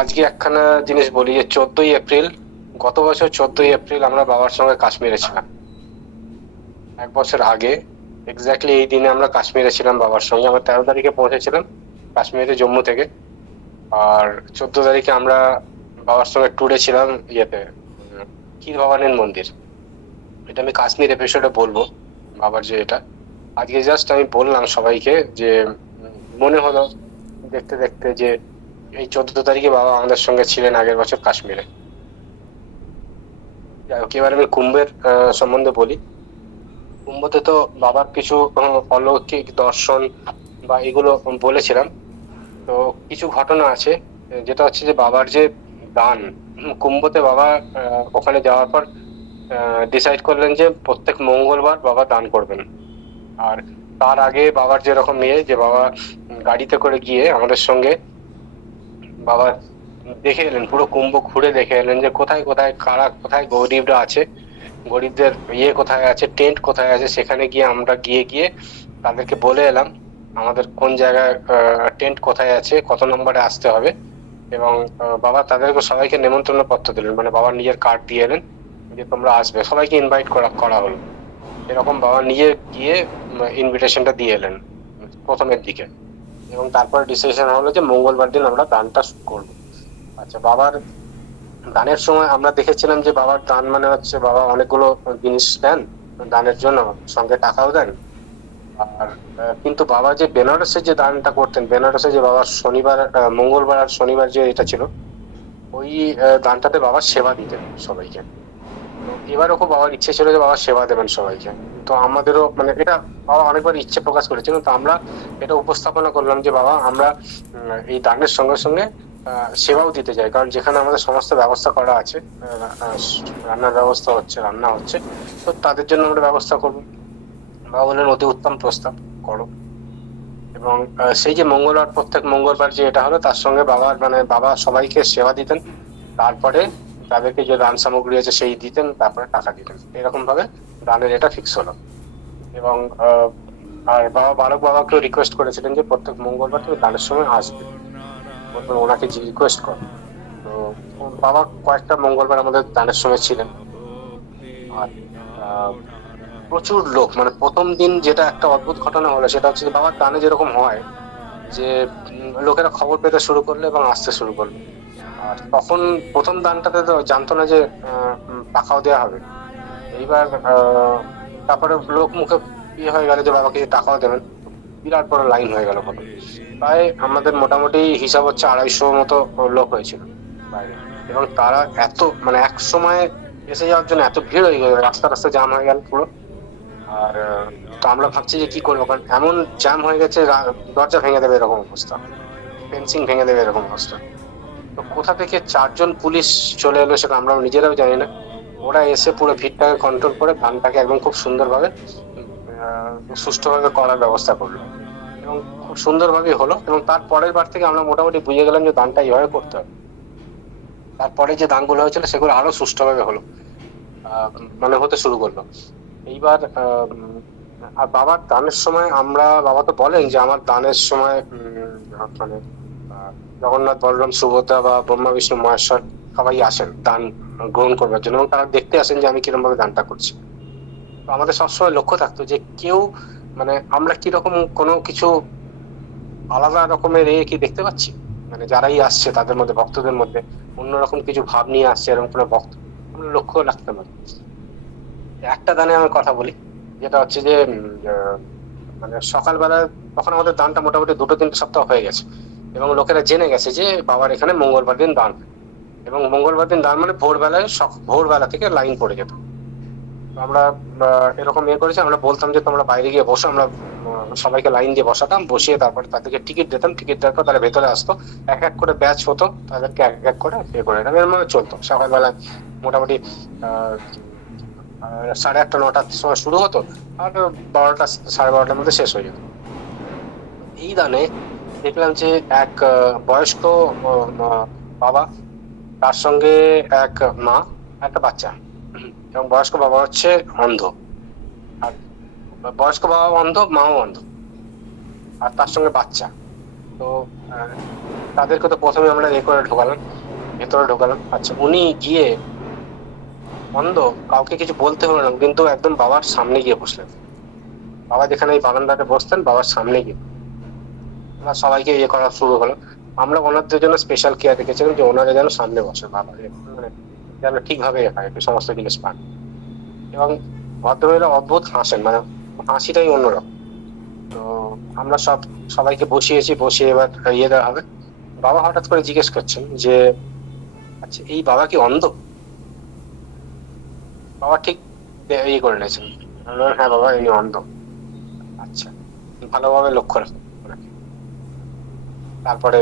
আজকে একখানা জিনিস বলি যে 14ই এপ্রিল, গত বছর 14ই এপ্রিল আমরা বাবার সঙ্গে কাশ্মীরে ছিলাম। 1 বছর আগে এক্স্যাক্টলি এই দিনে আমরা কাশ্মীরে ছিলাম বাবার সঙ্গে। আমরা 13 তারিখে পৌঁছেছিলাম কাশ্মীরে, জম্মু থেকে। আর 14 তারিখে আমরা বাবার সঙ্গে ট্যুরে ছিলাম ইয়েতে, ক্ষীর ভবানীর মন্দির। এটা আমি কাশ্মীর এপিসোডে বলবো, বাবার যে এটা। আজকে জাস্ট আমি বললাম সবাইকে যে মনে হলো দেখতে দেখতে যে এই 14 তারিখে বাবা আমাদের সঙ্গে ছিলেন আগের বছর কাশ্মীরে। যাই হোক, এবার আমি কুম্ভের সম্বন্ধে বলি। কুম্ভতে তো বাবার কিছু অলৌকিক দর্শন বা এগুলো বলেছিলাম। তো কিছু ঘটনা আছে, যেটা হচ্ছে যে বাবার যে দান, কুম্ভতে বাবা ওখানে যাওয়ার পর ডিসাইড করলেন যে প্রত্যেক মঙ্গলবার বাবা দান করবেন। আর তার আগে বাবার যেরকম ইয়ে, যে বাবা গাড়িতে করে গিয়ে আমাদের সঙ্গে বাবা দেখে এলেন, পুরো কুম্ভ ঘুরে দেখে এলেন যে কোথায় কোথায় কারা, কোথায় গরিবরা আছে, গরিবদের ইয়ে কোথায় আছে, টেন্ট কোথায় আছে। সেখানে গিয়ে আমরা গিয়ে গিয়ে তাদেরকে বলে এলাম আমাদের কোন জায়গায় টেন্ট কোথায় আছে, কত নম্বরে আসতে হবে। এবং বাবা তাদেরকে সবাইকে নেমন্তন্ন পত্র দিলেন, মানে বাবা নিজের কার্ড দিয়ে এলেন যে তোমরা আসবে, সবাইকে ইনভাইট করা হলো। এরকম বাবা নিজে গিয়ে ইনভিটেশনটা দিয়ে এলেন প্রথমের দিকে। এবং তারপরে ডিসিশন হলো যে মঙ্গলবার দিন আমরা দানটা করবো। আচ্ছা, বাবার দানের সময় আমরা দেখেছিলাম যে বাবার দান মানে হচ্ছে বাবা অনেকগুলো জিনিস দেন দানের জন্য, সঙ্গে টাকাও দেন। আর কিন্তু বাবা যে বেনারসে যে দানটা করতেন, বেনারসে যে বাবা শনিবার, মঙ্গলবার আর শনিবার যে এটা ছিল, ওই দানটাতে বাবা সেবা দিতেন সবাইকে। তো এবারও খুব বাবার ইচ্ছে ছিল যে বাবা সেবা দেবেন সবাইকে। তো আমাদেরও মানে এটা বাবা অনেকবার ইচ্ছে প্রকাশ করেছিল, তো আমরা এটা উপস্থাপনা করলাম যে বাবা আমরা এই দানের সঙ্গে সঙ্গে সেবাও দিতে চাই, কারণ যেখানে আমাদের সমস্ত ব্যবস্থা করা আছে, রান্নার ব্যবস্থা হচ্ছে, রান্না হচ্ছে, তো তাদের জন্য আমরা ব্যবস্থা করবো। বাবা বললেন অতি উত্তম প্রস্তাব, করো। এবং সেই যে মঙ্গলবার, প্রত্যেক মঙ্গলবার যে এটা হলো, তার সঙ্গে বাবার মানে বাবা সবাইকে সেবা দিতেন, তারপরে তাদেরকে যে দান সামগ্রী আছে সেই দিতেন, তারপরে টাকা দিতেন। এরকম ভাবে দানের এটা ফিক্স হলো। এবং আর বাবা বালক বাবাকেও রিকোয়েস্ট করেছিলেন যে প্রত্যেক মঙ্গলবার তুমি দানের সময় আসবে, বলবেন ওনাকে যে রিকোয়েস্ট কর। তো বাবা কয়েকটা মঙ্গলবার আমাদের দানের সময় ছিলেন। আর প্রচুর লোক, মানে প্রথম দিন যেটা একটা অদ্ভুত ঘটনা হলো সেটা হচ্ছে যে বাবার দানে যেরকম হয় যে লোকেরা খবর পেতে শুরু করলো এবং আসতে শুরু করলো। আর তখন প্রথম দানটাতে তো জানতো না যে টাকাও দেওয়া হবে। এইবার তারপরে লোক মুখে ইয়ে হয়ে গেল যে বাবাকে টাকাও দেবেন। বিরাট বড় লাইন হয়ে গেল প্রথম। প্রায় আমাদের মোটামুটি হিসাব হচ্ছে 250 মতো লোক হয়েছিল বাইরে। এবং তারা এত মানে এক সময় এসে যাওয়ার জন্য এত ভিড় হয়ে গেল, রাস্তা রাস্তা জ্যাম হয়ে গেল পুরো। আর তো আমরা ভাবছি যে কি করবো, কারণ এমন জ্যাম হয়ে গেছে, দরজা ভেঙে দেবে এরকম অবস্থা, ফেন্সিং ভেঙে দেবে এরকম অবস্থা। তো কোথা থেকে 4জন পুলিশ চলে এলো সেটা আমরা নিজেরাও জানি না। ওরা এসে পুরো ভিড়টাকে কন্ট্রোল করে ধানটাকে একদম খুব সুন্দরভাবে সুষ্ঠুভাবে করার ব্যবস্থা করলো। এবং খুব সুন্দরভাবে হলো। এবং তার পরের বার থেকে আমরা মোটামুটি বুঝে গেলাম যে দানটা এইভাবে করতে হবে। তারপরে যে দানগুলো হয়েছিল সেগুলো আরো সুষ্ঠুভাবে হলো, মানে হতে শুরু করলো। এইবার আর বাবার দানের সময় আমরা, বাবা তো বলেন যে আমার দানের সময় মানে জগন্নাথ বলরাম সুভদ্রা বা ব্রহ্মা বিষ্ণু মহেশ্বর সবাই আসেন দান গ্রহণ করবার জন্য, এবং তারা দেখতে আসেন যে আমি কিরকম ভাবে দানটা করছি। তো আমাদের সবসময় লক্ষ্য থাকতো যে কেউ মানে আমরা কিরকম কোনো কিছু আলাদা রকমের কি দেখতে পাচ্ছি, মানে যারাই আসছে তাদের মধ্যে, ভক্তদের মধ্যে অন্যরকম কিছু ভাব নিয়ে আসছে, এরকম কোনো ভক্ত আমরা লক্ষ্য রাখতে পারি। একটা দানে আমি কথা বলি, যেটা হচ্ছে যে মানে সকালবেলা তখন আমাদের দানটা মোটামুটি 2-3 সপ্তাহ হয়ে গেছে, এবং লোকেরা জেনে গেছে যে বাবার এখানে মঙ্গলবার দিন দান। এবং মঙ্গলবার দিন দান মানে ভোরবেলায়, ভোরবেলা থেকে লাইন পড়ে যেত। তো আমরা এরকম ইয়ে করেছি, আমরা বলতাম যে তোমরা বাইরে গিয়ে বসো, আমরা সবাইকে লাইন দিয়ে বসাতাম, বসিয়ে তারপরে তাদেরকে টিকিট দিতাম, টিকিট দেওয়ার পর তারা ভেতরে আসতো। এক এক করে ব্যাচ হতো, তাদেরকে এক এক করে ইয়ে করে এরকম ভাবে চলতো। সকালবেলায় মোটামুটি 8:30-9টার সময় শুরু হতো, আর 12টা 12:30টার মধ্যে শেষ হয়ে যেত। এই দানে দেখলাম যে এক বয়স্ক বাবা, তার সঙ্গে এক মা, একটা বাচ্চা। এবং বয়স্ক বাবা হচ্ছে অন্ধ, আর বয়স্ক বাবা অন্ধ, মাও অন্ধ, আর তার সঙ্গে বাচ্চা। তো তাদেরকে তো প্রথমে আমরা এ করে ঢোকালাম, ভেতরে ঢোকালাম। আচ্ছা, উনি গিয়ে অন্ধ, কাউকে কিছু বলতে হলো না, কিন্তু একদম বাবার সামনে গিয়ে বসলেন। বাবা যেখানে এই বারান্দাতে বসতেন, বাবার সামনে গিয়ে ওরা সবাইকে ইয়ে করা শুরু হলো। আমরা ওনাদের জন্য স্পেশাল কেয়ার রেখেছিলাম যে ওনারা যেন সামনে বসে, বাবা মানে যেন ঠিকভাবে হয় সমস্ত জিনিস পান। এবং ভদ্রমহিলা অদ্ভুত হাসেন, মানে হাসিটাই অন্যরকম। তো আমরা সবাইকে বসিয়েছি, বসিয়ে এবার ইয়ে দেওয়া হবে। বাবা হঠাৎ করে জিজ্ঞেস করছেন যে আচ্ছা, এই বাবা কি অন্ধ? বাবা ঠিক ইয়ে করে নিয়েছেন, হ্যাঁ বাবা ইনি অন্ধ। আচ্ছা, ভালোভাবে লক্ষ্য রাখুন ওনাকে। তারপরে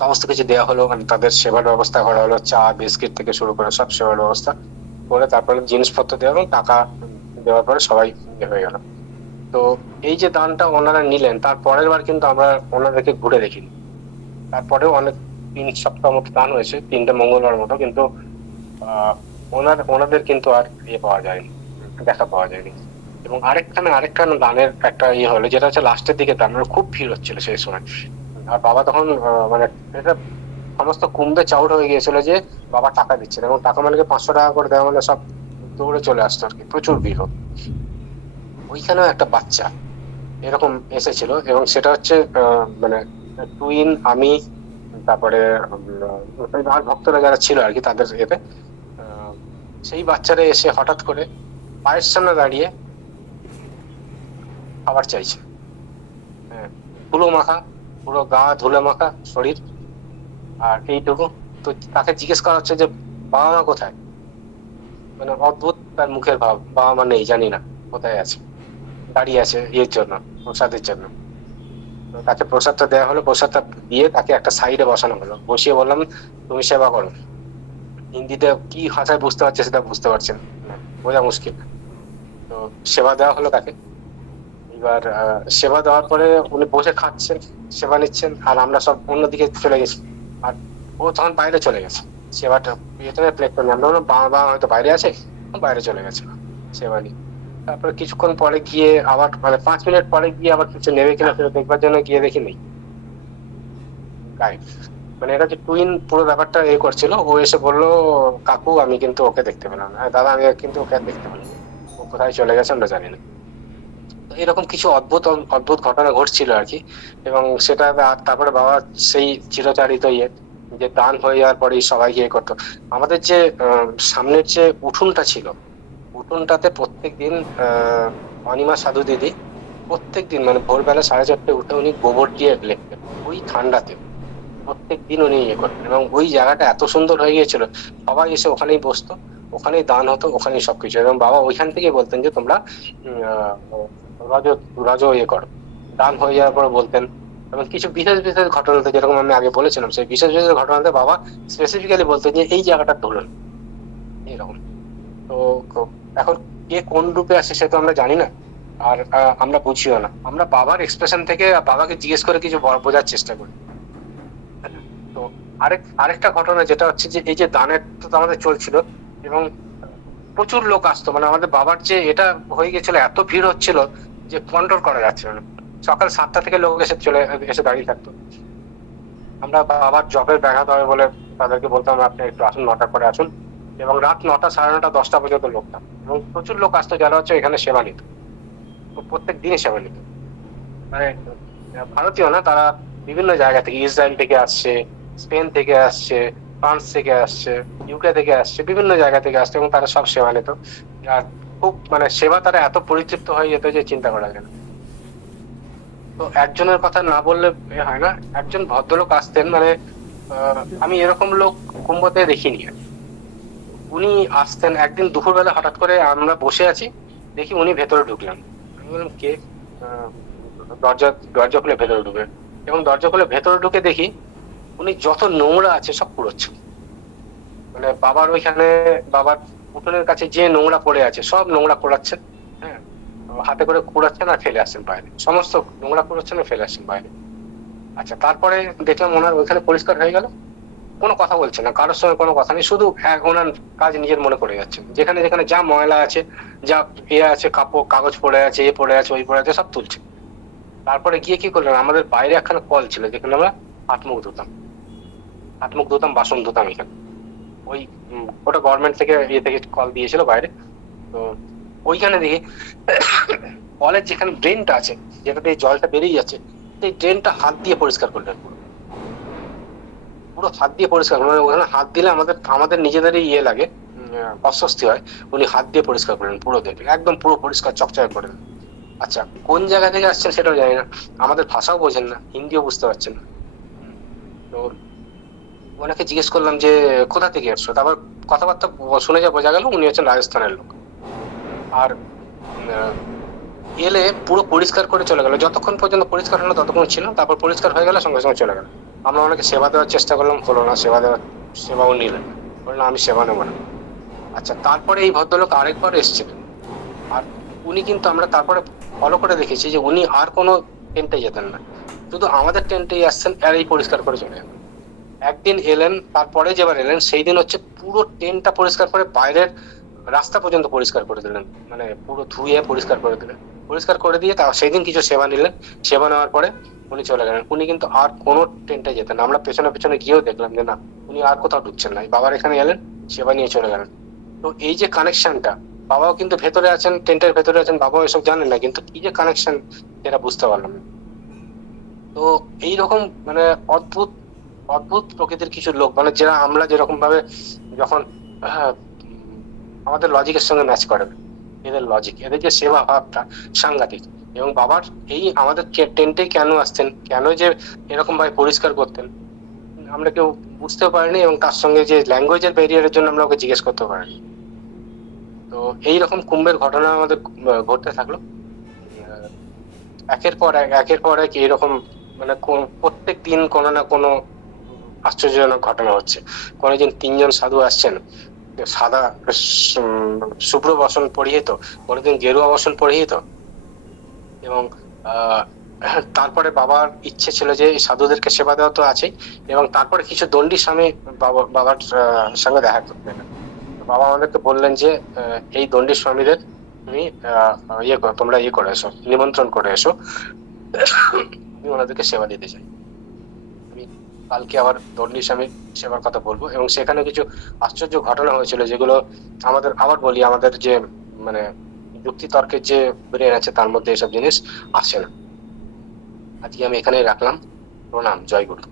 সমস্ত কিছু দেওয়া হলো, মানে তাদের সেবার ব্যবস্থা করা হলো, চা বিস্কিট থেকে শুরু করে সব সেবার ব্যবস্থা করে তারপরে জিনিসপত্র দেওয়া এবং টাকা দেওয়ার পরে সবাই হয়ে গেল। তো এই যে দানটা ওনারা নিলেন, তার পরের বার কিন্তু আমরা ওনাদেরকে ঘুরে দেখিনি। তারপরেও অনেক 3 সপ্তাহ মতো দান হয়েছে, 3টে মঙ্গলবার মতো, কিন্তু ওনাদের কিন্তু আর ইয়ে পাওয়া যায়নি, দেখা পাওয়া যায়নি। এবং আরেকটা দানের একটা ইয়ে হলো, যেটা হচ্ছে লাস্টের দিকে দান, মানে খুব ভিড় হচ্ছিল সেই সময়। আর বাবা তখন মানে এটা সমস্ত কুম্ভে চাউড হয়ে গিয়েছিল যে বাবা টাকা দিচ্ছেন, এবং টাকা মানে 500 টাকা করে দেওয়া মানে সব দৌড়ে চলে আসতো আর কি, প্রচুর ভিড় হতো। ওইখানেও একটা বাচ্চা এরকম এসেছিল, এবং সেটা হচ্ছে মানে টুইন, আমি, তারপরে আর ভক্তরা যারা ছিল আর কি তাদের এতে সেই বাচ্চারা এসে হঠাৎ করে পায়ের সামনে দাঁড়িয়ে খাবার চাইছে। হ্যাঁ, ধুলো মাখা, পুরো গা ধুলো মাখা শরীর, আর এইটুকু। তো তাকে জিজ্ঞেস করা হচ্ছে যে বাবা মা কোথায়? মানে অদ্ভুত তার মুখের ভাব, বাবা মা নেই, জানি না কোথায় আছে, দাঁড়িয়ে আছে ইয়ের জন্য, প্রসাদের জন্য। তো তাকে প্রসাদটা দেওয়া হলো, প্রসাদটা দিয়ে তাকে একটা সাইডে বসানো হলো, বসিয়ে বললাম তুমি সেবা করো। হিন্দিতে কি ভাষায় বুঝতে পারছে সেটা বুঝতে পারছেন না, বোঝা মুশকিল। তো সেবা দেওয়া হলো তাকে। এবার সেবা দেওয়ার পরে উনি বসে খাচ্ছেন, সেবা নিচ্ছেন, আর আমরা সব অন্যদিকে চলে গেছি। আর ও তখন বাইরে চলে গেছে, সেবাটা প্লেট করে আমরা বললাম বাবা হয়তো বাইরে আছে, বাইরে চলে গেছে সেবা নিয়ে। তারপরে কিছুক্ষণ পরে গিয়ে আবার মানে 5 মিনিট পরে গিয়ে আবার কিছু নেবে কিনা সেটা দেখবার জন্য গিয়ে দেখি নেই, গায়েব। মানে এটা যে টুইন পুরো ব্যাপারটা এ করছিল, ও এসে বললো কাকু আমি কিন্তু ওকে দেখতে পেলাম না, দাদা আমি কিন্তু ওকে দেখতে পেলাম না, ও কোথায় চলে গেছে আমরা জানি না। তো এরকম কিছু অদ্ভুত অদ্ভুত ঘটনা ঘটছিল আর কি। এবং সেটা তারপরে বাবা সেই চিরাচরিত ইয়ে যে দান হয়ে যাওয়ার পরে সবাই ইয়ে করতো। আমাদের যে সামনের যে উঠোনটা ছিল, উঠোনটাতে প্রত্যেকদিন অনিমা সাধু দিদি প্রত্যেকদিন মানে ভোরবেলা 4:30 উঠে উনি গোবর দিয়ে লিখতেন, ওই ঠান্ডাতে প্রত্যেকদিন উনি ইয়ে করতেন। এবং ওই জায়গাটা এত সুন্দর হয়ে গিয়েছিল, সবাই এসে ওখানেই বসতো, ওখানেই দান হতো, ওখানেই সবকিছু। এবং বাবা ওইখান থেকে বলতেন যে তোমরা রজ রজ ইয়ে করো, দান হয়ে যাওয়ার পর বলতেন। এবং কিছু বিশেষ বিশেষ ঘটনাতে, যেরকম আমি আগে বলেছিলাম, সেই বিশেষ বিশেষ ঘটনাতে বাবা স্পেসিফিক্যালি বলতেন যে এই জায়গাটা ধরুন এরকম। তো এখন কে কোন রূপে আসে সে তো আমরা জানি না, আর আমরা বুঝিও না। আমরা বাবার এক্সপ্রেশন থেকে বাবাকে জিজ্ঞেস করে কিছু বোঝার চেষ্টা করি। তো আরেকটা ঘটনা যেটা হচ্ছে যে এই যে দানের তো আমাদের চলছিল, এবং প্রচুর লোক আসতো, মানে আমাদের বাবার যে এটা হয়ে গেছিল, এত ভিড় হচ্ছিল যে কন্ট্রোল করা যাচ্ছিল না। সকাল 7টা থেকে লোক এসে দাঁড়িয়ে থাকতো। আমরা বাবার জবের ব্যাঘাত হবে বলে তাদেরকে বলতাম আপনি একটু আসুন, 9টার পরে আসুন। এবং রাত 9টা, 9:30, 10টা পর্যন্ত লোক থাকতো, এবং প্রচুর লোক আসতো যারা হচ্ছে এখানে সেবা নিত, প্রত্যেক দিনই সেবা নিত। মানে ভারতীয় না, তারা বিভিন্ন জায়গা থেকে, ইসরায়েল থেকে আসছে, স্পেন থেকে আসছে, ফ্রান্স থেকে আসছে, ইউকে থেকে আসছে, বিভিন্ন জায়গা থেকে আসছে, এবং তারা সব সেবা নিত। আর খুব মানে সেবা তারা এত পরিতৃপ্ত হয়ে যেত যে চিন্তা করা যায় না। তো একজনের কথা না বললে হয় না, একজন ভদ্রলোক আসতেন, মানে আমি এরকম লোক কুম্ভতে দেখিনি। উনি আসতেন একদিন দুপুরবেলা, হঠাৎ করে আমরা বসে আছি, দেখি উনি ভেতরে ঢুকলেন। আমি বললাম কে? দরজা দরজা খুলে ভেতরে ঢুকে, এবং দরজা খুলে ভেতরে ঢুকে দেখি উনি যত নোংরা আছে সব কুড়োচ্ছেন। মানে বাবার ওইখানে, বাবার উঠোনের কাছে যে নোংরা পড়ে আছে সব নোংরা কুড়াচ্ছেন। হ্যাঁ, হাতে করে কুড়াচ্ছেন আর ফেলে আসছেন বাইরে, সমস্ত নোংরা কুড়াচ্ছেন আর ফেলে আসছেন বাইরে। আচ্ছা, তারপরে দেখলাম ওনার ওইখানে পরিষ্কার হয়ে গেল, কোনো কথা বলছে না, কারোর সঙ্গে কোনো কথা নেই, শুধু ওনার কাজ নিজের মনে করে যাচ্ছেন। যেখানে যেখানে যা ময়লা আছে, যা আছে, কাপড় কাগজ পড়ে আছে, এ পড়ে আছে, ওই পড়ে আছে, সব তুলছে। তারপরে গিয়ে কি করলেন, আমাদের বাইরে একখানা কল ছিল যেখানে আমরা হাত মুখ ধুতাম, বাসন ধুতাম এখানে। ওই ওটা গভর্নমেন্ট থেকে থেকে কল দিয়েছিল বাইরে। তো ওইখানে দেখি কলের যেখানে ড্রেনটা আছে, যেটা দিয়ে জলটা বেরিয়ে যাচ্ছে, সেই ড্রেনটা হাত দিয়ে পরিষ্কার করলেন, পুরো হাত দিয়ে পরিষ্কার। মানে ওখানে হাত দিলে আমাদের নিজেদেরই লাগে, অস্বস্তি হয়। উনি হাত দিয়ে পরিষ্কার করলেন পুরো দেখে, একদম পুরো পরিষ্কার চকচকে করে। আচ্ছা, কোন জায়গা থেকে আসছেন সেটাও জানি না, আমাদের ভাষাও বোঝেন না, হিন্দিও বুঝতে পারছেন না। তো ওনাকে জিজ্ঞেস করলাম যে কোথা থেকে এসছো, তারপর কথাবার্তা শুনে যা বোঝা গেল উনি হচ্ছেন রাজস্থানের লোক। আর এলে পুরো পরিষ্কার করে চলে গেল, যতক্ষণ পর্যন্ত পরিষ্কার হলো ততক্ষণ ছিল, তারপর পরিষ্কার হয়ে গেল সঙ্গে সঙ্গে চলে গেল। আমরা ওনাকে সেবা দেওয়ার চেষ্টা করলাম, হলো না, সেবাও নিলেন, বললাম আমি সেবা নেবো না। আচ্ছা, তারপরে এই ভদ্রলোক আরেকবার এসেছিলেন, আর উনি কিন্তু আমরা তারপরে ফলো করে দেখেছি যে উনি আর কোনো টেন্টে যেতেন না, শুধু আমাদের টেন্টেই আসছেন, আর এই পরিষ্কার করে চলে গেলেন। একদিন এলেন, তারপরে যেবার এলেন সেই দিন হচ্ছে পুরো টেন্টটা পরিষ্কার করে বাইরের রাস্তা পর্যন্ত পরিষ্কার করে দিলেন, মানে পুরো ধুয়ে পরিষ্কার করে দিলেন। পরিষ্কার করে দিয়ে তা সেই দিন কিছু সেবা নিলেন, সেবা নেওয়ার পরে উনি চলে গেলেন। উনি কিন্তু আর কোনো টেন্টে যেতেন না, আমরা পেছনে পেছনে গিয়েও দেখলাম যে না, উনি আর কোথাও ঢুকছেন না, বাবার এখানে এলেন, সেবা নিয়ে চলে গেলেন। তো এই যে কানেকশনটা, বাবাও কিন্তু ভেতরে আছেন, টেন্টের ভেতরে আছেন, বাবাও এসব জানেন না, কিন্তু কি যে কানেকশন সেটা বুঝতে পারলাম না। তো এইরকম মানে অদ্ভুত অদ্ভুত প্রকৃতির কিছু লোক, মানে যারা আমরা যেরকম ভাবে যখন আমাদের লজিকের সঙ্গে ম্যাচ করে না, এদের লজিক, এদের যে সেবা ভাবটা সাংঘাতিক। এবং বাবার এই আমাদের টেন্টে কেন আসতেন, কেন যে এরকম ভাবে পরিষ্কার করতেন, আমরা কেউ বুঝতেও পারিনি, এবং তার সঙ্গে যে ল্যাঙ্গুয়েজের ব্যারিয়ারের জন্য আমরা ওকে জিজ্ঞেস করতে পারিনি। তো এইরকম কুম্ভের ঘটনা আমাদের ঘটতে থাকলো, একের পর এক এরকম, মানে প্রত্যেক দিন কোনো না কোনো আশ্চর্যজনক ঘটনা হচ্ছে। কোনোদিন 3জন সাধু আসছেন সাদা শুভ্র বসন পরিহিত, কোনোদিন গেরুয়া বসন পরিহিত। এবং তারপরে বাবার ইচ্ছে ছিল যে সাধুদেরকে সেবা দেওয়া তো আছেই, এবং তারপরে কিছু দণ্ডী স্বামী বাবার সঙ্গে দেখা করতেন। বাবা আমাদেরকে বললেন যে এই দণ্ডী স্বামীদের তুমি তোমরা করে এসো, নিমন্ত্রণ করে এসো, আমি ওনাদেরকে সেবা দিতে চাই। আমি কালকে আবার দণ্ডী স্বামী সেবার কথা বলবো, এবং সেখানে কিছু আশ্চর্য ঘটনা হয়েছিল যেগুলো আমাদের, আবার বলি, আমাদের যে মানে যুক্তি তর্কের যে ব্রেন আছে তার মধ্যে এসব জিনিস আসে না। আজকে আমি এখানেই রাখলাম। প্রণাম, জয় গুরু।